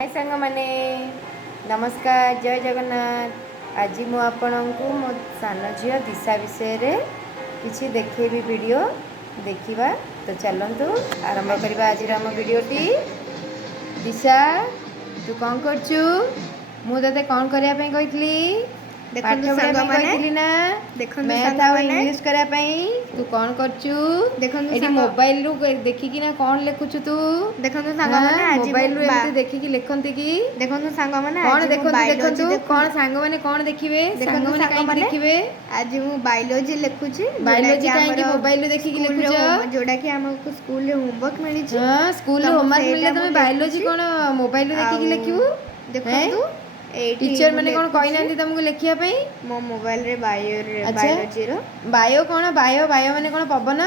हाय सांग माने नमस्कार जय जगन्नाथ। आज मु आपणको मो सान झील दिशा विषय रे किसी देखेबी वीडियो देखिबा। तो चलंतु आरंभ करबा आज आम वीडियोटी। दिशा तू कौन करचु? मु तते कौन करिया पे कहितली? पाठ पढ़ा पे कहितली ना? मैथ आ इंग्लिश करिया पे तू कौन करचु? एडी मोबाइल रु देखि कि ना कौन लिखुछु तू? देखंतु सांग माने आज मोबाइल रु एमती देखि कि लिखंती कि? देखंतु सांग माने कौन आज देखंतु देखंतु कौन सांग माने कौन देखिबे? सांग माने काई देखिबे? आज मु बायोलॉजी लिखुची। बायोलॉजी काई कि मोबाइल रु देखि कि लिखुछ? जोडा कि हमको स्कूल रे होमवर्क मिली छी। हां स्कूल रे होमवर्क मिले तमे बायोलॉजी कोन मोबाइल रु देखि कि लिखिबु? देखंतु टीचर माने कोन कहि नांती तुमको लिखिया पई? मो मोबाइल रे बायोलॉजी रो बायो कोन बायो माने कोन पवन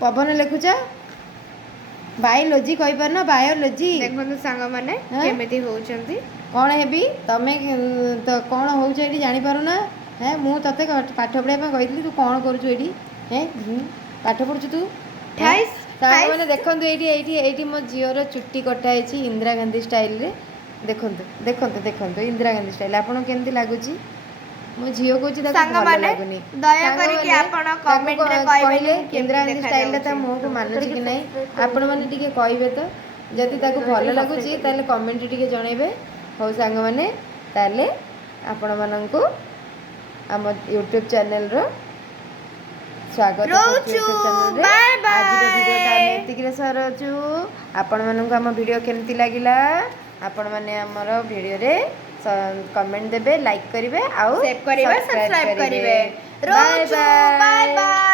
पवन लिखुछ? बायोलॉजी कहि पर ना बायोलॉजी। देखंतु सांग माने केमेती होउचंती कौन हेबी तमे तो कौन होउछ एडी जानि पारु ना? हैं मु तते पाठ पढ़ा पे कहितली तू कौन करूछु एडी? हैं पाठ पढ़छु तू? ठाइस सांग माने देखंतु एडी मो जियोर चुट्टी कटा हेची इंदिरा गांधी स्टाइल रे। देखंतु देखंतु देखंतु इंदिरा गांधी स्टाइल आपन केमती लागुची? मो जियो कोची ताको भल लागुनी। दया करी कि आपण कमेंट रे कहले इंदिरा गांधी स्टाइल ता मो को मानुची कि नै आपण माने टिके कहिबे तो जदि ताको भल लागुची ताले कमेंट टिके जणैबे। हो सांग माने ताले आपण माननकु हम YouTube चैनल रो स्वागत रोचु बाय बाय। आज रो वीडियो ता एतिक रे सरचु। आपण माननकु हम वीडियो केमती लागिला आपण माने हमर वीडियो रे कमेंट देबे लाइक करिवे आउ सब्सक्राइब करिवे। रोचु बाय बाय।